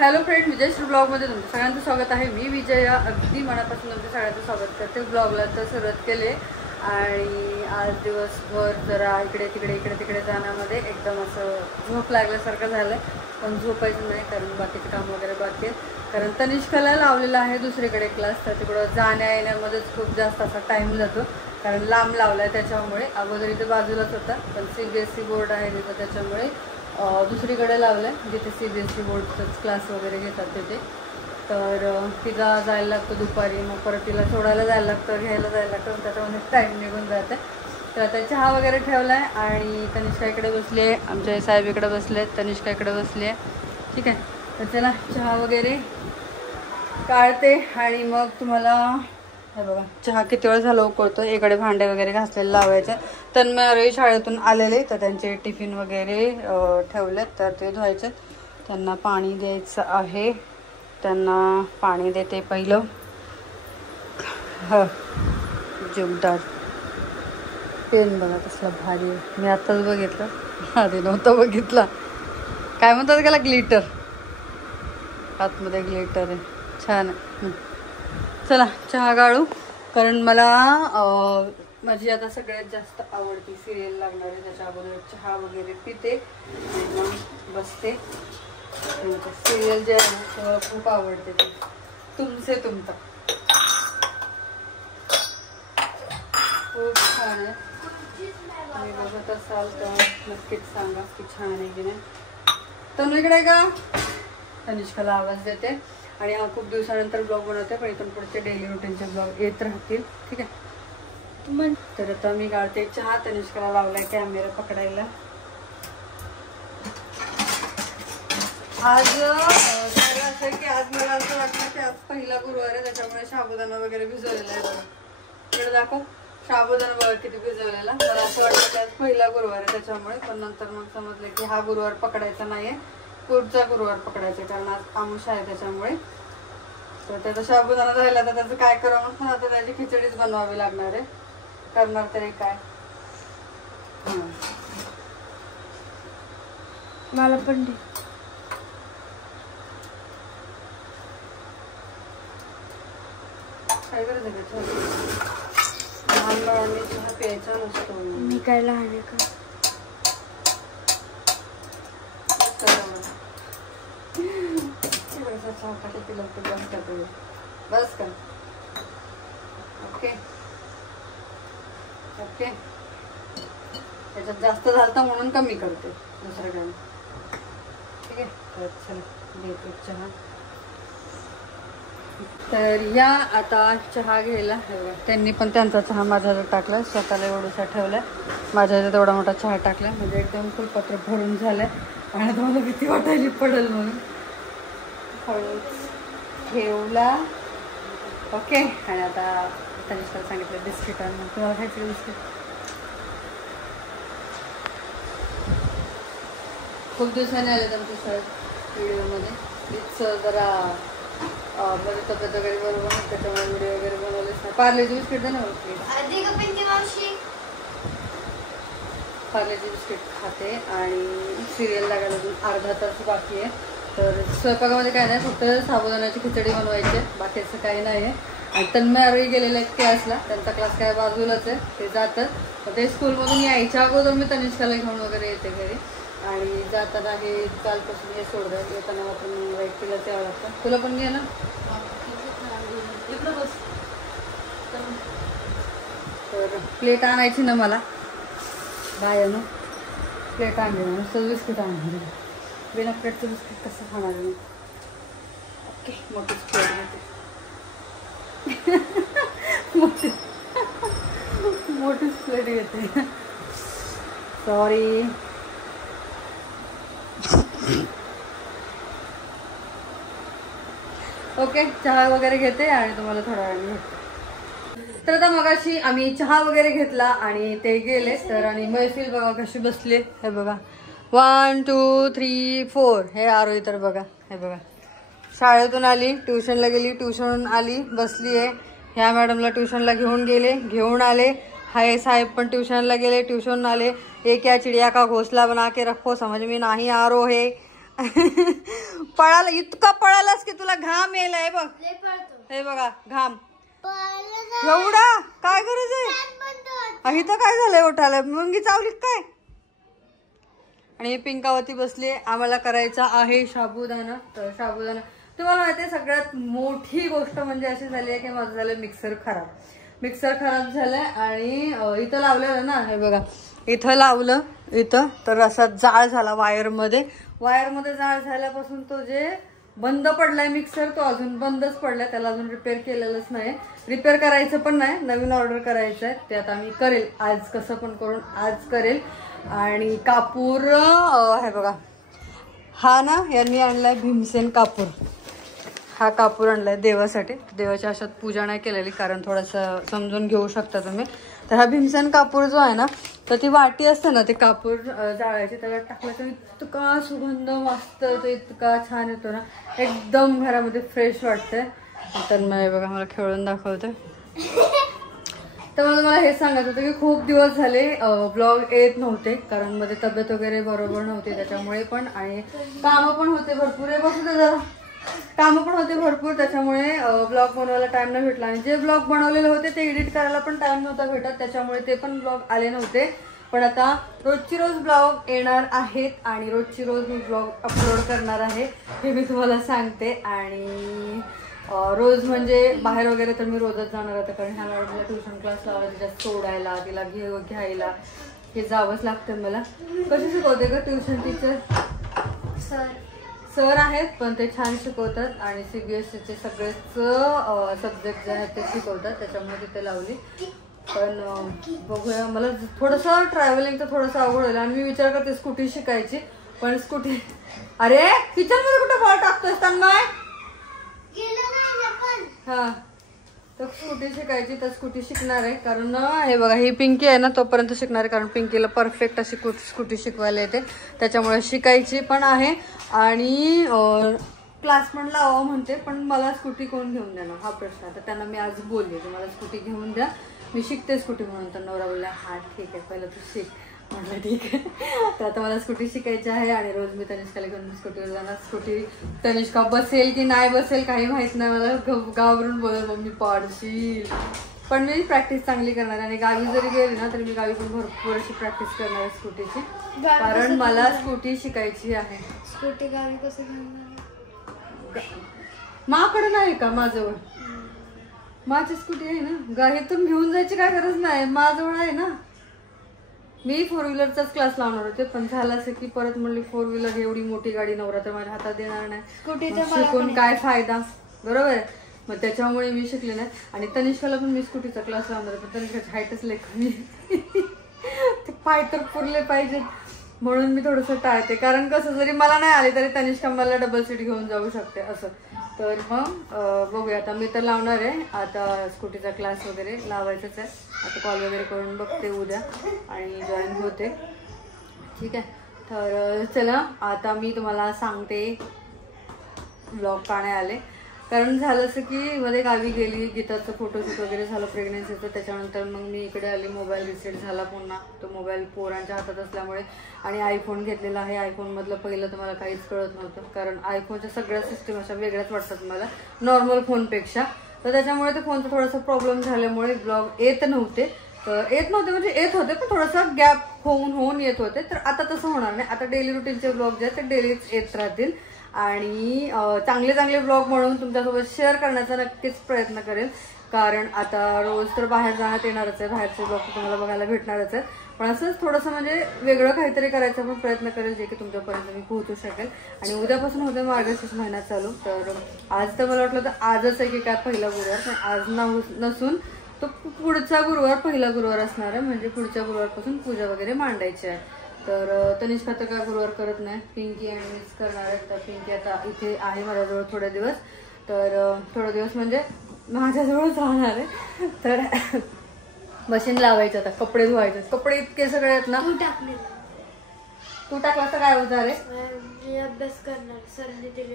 Hello friend, विजयश्री ब्लॉगमध्ये तुमचं सगळ्यांचं स्वागत आहे. मी विजया अगदी मनापासून तुमच्या सगळ्यांचं स्वागत करते. ब्लॉगला तर सुरुवात केले आणि आज दिवसभर जरा इकडे तिकडे जाण्यामध्ये एकदम असं झोप लागल्यासारखं झालं आहे. पण झोपायचं नाही कारण बाकीचे काम वगैरे बाकी आहेत. कारण तनिष्काला लावलेला आहे दुसरीकडे क्लास, तर तिकडं जाण्या येण्यामध्येच खूप जास्त असा टाईम जातो कारण लांब लावला आहे. त्याच्यामुळे अगोदर इथे बाजूलाच होता, पण CBSE बोर्ड आहे तिथं, त्याच्यामुळे दुसरीकडे लावलं आहे जिथे CBSE बोर्डचंच क्लास वगैरे घेतात तिथे. तर तिला जायला लागतं दुपारी, मग परत तिला सोडायला जायला लागतं, घ्यायला जायला लागतं, त्याच्यामध्ये टाईम निघून जाते. तर आता चहा वगैरे ठेवला आहे आणि तनिष्का इकडे बसली आहे, आमचे साहेब इकडे बसले आहेत, तनिष्का इकडे बसली आहे. ठीक आहे, तर चला चहा वगैरे काढते आणि मग तुम्हाला हे बघा चहा किती वेळ झाला उकळतो. इकडे भांडे वगैरे घासलेले लावायचे. तन्मय शाळेतून आलेले, तर त्यांचे टिफिन वगैरे ठेवलेत, तर ते धुवायचे. त्यांना पाणी द्यायचं आहे. त्यांना पाणी देते पहिलं. जोरदार पेन बघा कसला भारी आहे, मी आत्ताच बघितलं, आधी नव्हतं बघितला. काय म्हणतात त्याला, ग्लिटर, आतमध्ये ग्लिटर आहे, छान आहे. चला चहा गाळू, कारण मला माझी आता सगळ्यात जास्त आवडती सिरियल लागणार आहे. त्याच्या अगोदर चहा वगैरे पिते आणि मग बसते. सिरियल जे आहे ना मला खूप आवडते, ते तुमसे तुमचा खूप छान आहे. तुम्ही बघत असाल तर नक्कीच सांगा की छान आहे की नाही. तनु इकडे का, तनिष्काला आवाज देते. आणि हा खूप दिवसानंतर ब्लॉग बनवते, पण इथून पुढचे डेली रुटीनचे ब्लॉग येत राहतील. ठीक आहे, तर आता मी गाळते चहा. तनिष्काला लावलाय कॅमेरा पकडायला. आज असं की आज मला असं वाटलं की आज पहिला गुरुवार आहे, त्याच्यामुळे साबुदाणा वगैरे भिजवलेला आहे. बघा इकडे दाखव, साबुदाणा बघा किती भिजवलेला. मला असं वाटलं की आज पहिला गुरुवार आहे त्याच्यामुळे, पण नंतर मग समजलं की हा गुरुवार पकडायचा नाहीये, पुढचा गुरुवार पकडायचा, कारण आज आमुष आहे त्याच्यामुळे. तर त्याचा साबुदाणा राहिला तर त्याचं काय करावं म्हणून आता त्याची खिचडीच बनवावी लागणार आहे. करणार तरी काय. मला पण दे. काय करायचं का, लहान मुलांनी चहा प्यायचा नसतो. मी काय लहान आहे का. चहा टाके तिला बस का. ओके ओके, त्याच्यात जास्त झालं म्हणून कमी करते, दुसरं काय. ठीक आहे, तर चला देते चहा. तर या आता चहा घ्यायला. त्यांनी पण त्यांचा चहा माझ्यावर टाकला, स्वतःला एवढासा ठेवला, माझ्या तेवढा मोठा चहा टाकला, म्हणजे एकदम फुलपत्र भरून झालंय. आणि तुम्हाला भीती वाटायची पडेल म्हणून हळूच ठेवला. ओके, आणि आता तनिष्काला सांगितलं बिस्किट आण. तुम्हाला खायचं बिस्किट. खूप दिवसांनी आले त्यांचं सर व्हिडिओमध्ये. प्लीज जरा माझी तब्येत वगैरे बरोबर नाही, त्याच्यामुळे व्हिडिओ वगैरे बनवलेच नाही. पार्लेजी बिस्किट दे ना मला प्लीज. पार्लेजी बिस्किट खाते आणि सिरियल लागायला अजून अर्धा तास बाकी आहे. तर स्वयंपाकामध्ये काय नाही, फक्त साबुदाण्याची खिचडी बनवायची, बाकीचं काही नाही आहे. आणि तन्मय आरोही गेलेले आहेत क्लासला, त्यांचा क्लास काय बाजूलाच आहे, ते जातात. तर ते स्कूलमधून यायच्या अगोदर मी तनिष्काला घेऊन वगैरे येते घरी. आणि जाताना हे कालपासून हे सोडतात, येताना आपण राईट तिलाच यावं लागतं. तुला पण घे ना, इकडं बस. तर प्लेट आणायची ना मला, बायानं प्लेट आणली ना, नुसतं बिस्किट आणलं. बिना प्लेटचं बिस्किट कसं खाणार मी. ओके, मोठीच प्लेट घेते. मोठीच प्लेट घेते, सॉरी. ओके, चहा वगैरे घेते आणि तुम्हाला थोड्या वेळाने भेटते. तर आता मगाशी आम्ही चहा वगैरे घेतला आणि ते गेले. तर आणि मैफिल बघा कशी बसली, हे बघा 1 2 3 4. हे आरोही तर बघा, हे बघा शाळेतून आली, ट्युशनला गेली, ट्युशन आली, बसली आहे. ह्या मॅडमला ट्युशनला घेऊन गेले, घेऊन आले. हाय साहेब पण ट्यूशनला गेले, ट्यूशन आले. ये क्या चिड़िया का घोंसला बना के रखो, समझ में नहीं आ रहा है. पळाला, इतका पळालास की तुला घाम यायलाय बघ. हे बघा घाम एवढा. काय गरज आहे, इथं काय झालंय उठायला, मुंगी चावली काय. आणि पिंकावती बसली. आम्हाला करायचा आहे साबुदाणा. तर साबुदाणा तुम्हाला माहिती आहे सगळ्यात मोठी गोष्ट म्हणजे अशी झाली आहे की माझं झालं मिक्सर खराब. मिक्सर खराब झालंय आणि इथं लावलेलं ना, हे बघा इथं लावलं इथं, तर असा जाळ झाला वायरमध्ये जाळ झाल्यापासून तो जे बंद पडलाय मिक्सर तो अजून बंदच पडलाय. त्याला अजून रिपेअर केलेलंच नाही. रिपेअर करायचं पण नाही, नवीन ऑर्डर करायचं आहे. ते आता मी करेल आज, कसं पण करून आज करेल. आणि कापूर हे बघा, हा ना यांनी आणलाय भीमसेन कापूर. हा कापूर आणलाय देवासाठी. देवाच्या अशात पूजा नाही केलेली कारण थोडंसं समजून घेऊ शकता तुम्ही. तर हा भीमसेन कापूर जो आहे ना, तर ती वाटी असते ना, ते कापूर जाळायची, त्याला टाकलं तर इतका सुगंध मस्त येतो, इतका छान येतो ना, एकदम घरामध्ये फ्रेश वाटतंय. तर मग बघा मला खेळून दाखवते. तर मला हे सांगत होतं की खूप दिवस झाले ब्लॉग येत नव्हते कारण मध्ये तब्येत वगैरे बरोबर नव्हती त्याच्यामुळे पण, आणि कामं पण होते भरपूर. जरा कामं पण होते भरपूर, त्याच्यामुळे ब्लॉग बनवायला टाइम नाही भेटला. आणि जे ब्लॉग बनवलेले होते ते एडिट करायला पण टाइम नव्हता भेटत, त्याच्यामुळे ते पण ब्लॉग आले नव्हते. पण आता रोजची रोज ब्लॉग येणार आहेत आणि रोजची रोज मी ब्लॉग अपलोड करणार आहे हे मी तुम्हाला सांगते. आणि रोज म्हणजे बाहेर वगैरे तर मी रोजच जाणार होते कारण ह्या मला ट्युशन क्लास लावायला, तिच्या सोडायला, तिला घ्यायला हे जावंच लागतं मला. कशी शिकवते का ट्युशन टीचर? सर आहेत पण ते छान शिकवतात आणि CBSEचे सगळेच सब्जेक्ट जे आहेत ते शिकवतात, त्याच्यामुळे तिथे लावली. पण बघूया, मला थोडंसं ट्रॅव्हलिंगचं थोडंसं अवघड होईल आणि मी विचार करते स्कूटी शिकायची. पण स्कूटी, अरे किचनमध्ये कुठं बॉल टाकतोय तन्मय? हा, तर स्कूटी शिकायची, तर स्कूटी शिकणार आहे. कारण हे बघा ही पिंकी आहे ना, तोपर्यंत शिकणार आहे कारण पिंकीला परफेक्ट अशी स्कूटी शिकवायला येते, त्याच्यामुळे शिकायची पण आहे. आणि क्लास पण लावा म्हणते, पण मला स्कूटी कोण घेऊन देणार हा प्रश्न आहे. तर त्यांना मी आज बोलले की मला स्कूटी घेऊन द्या, मी शिकते स्कूटी म्हणून. तर नवरा बोलला हा ठीक आहे, पहिलं तू शिक. म्हटलं ठीक आहे. तर आता मला स्कूटी शिकायची आहे आणि रोज मी तनिष्काला घेऊन स्कूटीवर जाणार. स्कूटी तनिष्का बसेल की नाही बसेल काही माहित नाही, मला गावरून बोलेल मम्मी पाडशील. पण मी प्रॅक्टिस चांगली करणार आणि गावी जरी गेली ना तरी मी गावी पण भरपूर अशी प्रॅक्टिस करणार आहे स्कूटीची, कारण मला स्कूटी शिकायची आहे. स्कूटी गावी कसं घेऊन? माकडे नाही का माझ्याजवळ? माझी स्कूटी आहे ना, गाडीतून घेऊन जायची काय गरज नाही, माझ्याजवळ आहे ना. मी 4 व्हीलरचाच क्लास लावणार होते पण झालं असं की परत म्हणली 4 व्हीलर एवढी मोठी गाडी नवरा तर माझ्या हातात देणार नाही, शिकून काय फायदा, बरोबर आहे. मग त्याच्यामुळे मी शिकले नाही. आणि तनिष्काला पण मी स्कूटीचा क्लास लावणार आहे पण तनिष्काची हाईटच लई कमी, ते पाय तर पुरले पाहिजेत म्हणून मी थोडंसं टाळते. कारण कसं जरी मला नाही आली तरी तनिष्का मला डबल सीट घेऊन जाऊ शकते असं. तर मग बघूया, आता मी तर लावणार आहे आता स्कूटीचा क्लास वगैरे लावायचाच आहे. आता कॉल वगैरे करून बघते उद्या आणि जॉईन होते, ठीक आहे. तर चला आता मी तुम्हाला सांगते ब्लॉग का नाही आले. कारण झालं असं की मध्ये गावी गेली, गीताचं फोटोशूट वगैरे झालं प्रेग्नन्सीचं, त्याच्यानंतर मग मी इकडे आली, मोबाईल रिसेट झाला पुन्हा. तो मोबाईल पोरांच्या हातात असल्यामुळे, आणि आयफोन घेतलेला आहे. आयफोनमधलं पहिलं तर मला काहीच कळत नव्हतं कारण आयफोनच्या सगळ्या सिस्टीम अशा वेगळ्याच वाटतात मला नॉर्मल फोनपेक्षा. तर त्याच्यामुळे ते फोनचा थोडासा प्रॉब्लेम झाल्यामुळे ब्लॉग येत नव्हते म्हणजे येत होते पण थोडासा गॅप होऊन येत होते. तर आता तसं होणार नाही, आता डेली रुटीनचे ब्लॉग जे आहेत ते डेलीच येत राहतील आणि चांगले ब्लॉग म्हणून तुमच्यासोबत शेअर करण्याचा नक्कीच प्रयत्न करेल. कारण आता रोज तर बाहेर जाण्यात येणारच आहे, बाहेरचे ब्लॉग तुम्हाला बघायला भेटणारच आहेत. पण असंच थोडंसं म्हणजे वेगळं काहीतरी करायचा पण प्रयत्न करेल जे की तुमच्यापर्यंत मी पोहोचू शकेल. आणि उद्यापासून होते मार्गशीर्ष महिना चालू. तर आज तर मला वाटलं तर आजच आहे की काय पहिला गुरुवार, पण आज नसून तो पुढचा गुरुवार पहिला गुरुवार असणार आहे. म्हणजे पुढच्या गुरुवारपासून पूजा वगैरे मांडायची आहे. तर तनिष्का तर काय गुरुवार करत नाही, पिंकी आणि मीच करणार आहे. तर पिंकी आता इथे आहे माझ्याजवळ थोडे दिवस, तर थोडे दिवस म्हणजे माझ्याजवळच राहणार आहे. तर मशीन लावायचं, आता कपडे धुवायचे, कपडे इतके सगळे आहेत ना. तू टाकला तर काय होणार आहे? अभ्यास करणार सरांनी दिले.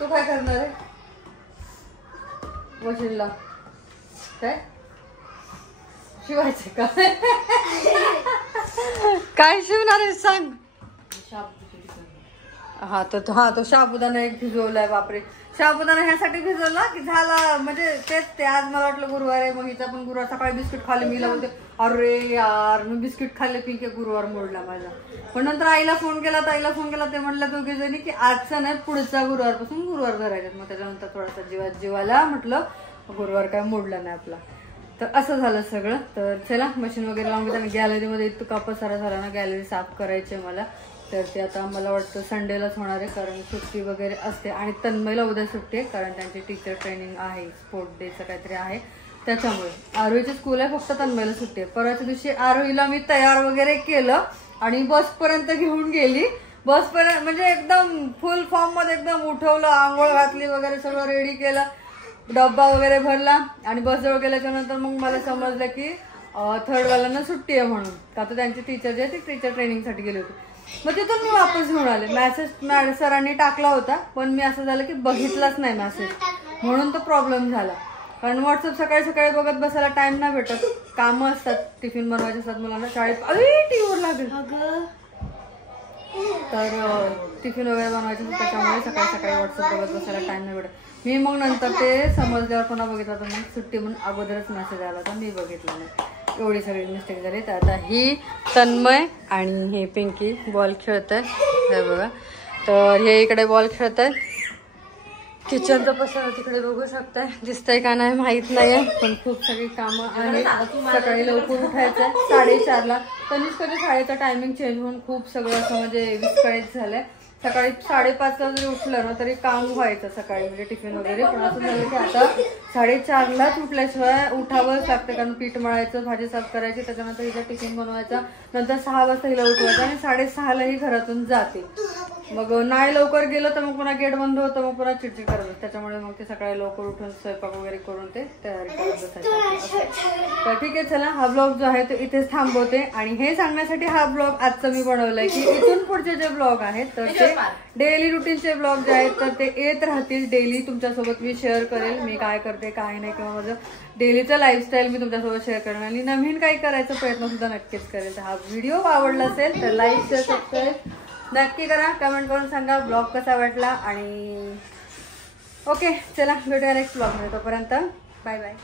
तू काय करणार आहे? मशीनला काय शिवायचे का? काय शिवणार आहे सांग. हा तो साबुदाणा एक भिजवलाय. बापरे, साबुदाणा ह्यासाठी भिजवला की झाला म्हणजे तेच ते. आज मला वाटलं गुरुवार आहे, मग हिचा पण गुरुवार. सकाळी बिस्किट खाल्ले, मी बोलते अरे यार मी बिस्किट खाल्ले, पिंके गुरुवार मोडला माझा. पण नंतर आईला फोन केला, ताईला फोन केला, ते म्हटलं दोघे जणी की आजचा नाही पुढचा गुरुवारपासून गुरुवार धरायचे. मग त्याच्यानंतर थोडासा जीवाला म्हटलं गुरुवार काय मोडला नाही आपला. तर असं झालं सगळं. तर चला मशीन वगैरे लावून घेताना गॅलरीमध्ये इतका पसारा झाला ना, गॅलरी साफ करायची मला. तर ते आता मला वाटतं संडेलाच होणार आहे, कारण सुट्टी वगैरे असते. आणि तन्मयला उद्या सुट्टी आहे, कारण त्यांची टीचर ट्रेनिंग आहे, स्पोर्ट डेचं काहीतरी आहे, त्याच्यामुळे. आरोहीची स्कूल आहे, फक्त तन्मयला सुट्टी आहे. परवाच्या दिवशी आरोहीला मी तयार वगैरे केलं आणि बसपर्यंत घेऊन गेली. बसपर्यंत म्हणजे एकदम फुल फॉर्म मध्ये एकदम उठवलं, आंघोळ घातली वगैरे, सगळं रेडी केलं, डब्बा वगैरे भरला. आणि बसजवळ गेल्याच्या नंतर मग मला समजलं की थर्ड वाल्यांना सुट्टी आहे म्हणून, का तर त्यांची टीचर जे ती टीचर ट्रेनिंगसाठी गेली होती. मग तिथून मी वापस घेऊन आले. मेसेज सरांनी टाकला होता, पण मी असं झालं की बघितलाच नाही मेसेज, म्हणून तो प्रॉब्लेम झाला. कारण व्हॉट्सअप सकाळी सकाळी बघत बसायला टाइम नाही भेटत, कामं असतात, टिफिन बनवायचे असतात मुलांना, शाळेत टीव्हीवर लागेल तर टिफिन वगैरे बनवायचे असतात, त्याच्यामुळे सकाळी सकाळी व्हॉट्सअप बघत बसायला टाइम नाही भेटत. मी मग नंतर ते समजल्यावर पुन्हा बघितलं तर मग सुट्टी म्हणून अगोदरच मेसेज आला होता, मी बघितला नाही. एवढी सगळी मिस्टेक झाली. तर आता ही तन्मय आणि हे पिंकी बॉल खेळत आहे, हे बघा. तर हे इकडे बॉल खेळत आहे. किचनचं पसारा तिकडे बघू शकताय, दिसतंय का नाही माहित नाहीये, पण खूप सगळी कामं आहेत. सकाळी लवकर उठायचंय 4:30ला. तनिष्काच्या शाळेचा टायमिंग चेंज होऊन खूप सगळं असं म्हणजे विस्कळीत झालंय. सकाळी 5:30ला जरी उठलं ना तरी काम व्हायचं सकाळी, म्हणजे टिफिन वगैरे. पण असं झालं की आता 4:30लाच उठल्याशिवाय उठावंच लागतं, कारण पीठ मळायचं, भाजी साफ करायची, त्याच्यानंतर हिचा टिफिन बनवायचा, नंतर 6 वाजता हिला उठवायचं आणि 6:30ला ही घरातून जाते. मग नाही लवकर गेलं तर मग पुन्हा गेट बंद होतं, मग पुन्हा चिडचिड करत. त्याच्यामुळे मग ते सकाळी लवकर उठून स्वयंपाक वगैरे करून ते तयारी करत बसायचं. तर ठीक आहे, चला हा ब्लॉग जो आहे तो इथेच थांबवते. आणि हे सांगण्यासाठी हा ब्लॉग आजचा मी बनवलाय की इथून पुढचे जे ब्लॉग आहेत तर ते डेली रुटीनचे ब्लॉग जे आहेत तर ते येत राहतील. डेली तुमच्यासोबत मी शेअर करेल मी काय करते काय नाही, किंवा माझं डेलीचं लाईफस्टाईल मी तुमच्यासोबत शेअर करेन, आणि नवीन काही करायचा प्रयत्न सुद्धा नक्कीच करेल. तर हा व्हिडिओ आवडला असेल तर लाईक शेअर सबस्क्राईब नक्की करा, कमेंट करून सांगा ब्लॉग कसा वाटला. आणि ओके, चला भेटूया नेक्स्ट ब्लॉग मध्ये. तोपर्यंत बाय बाय.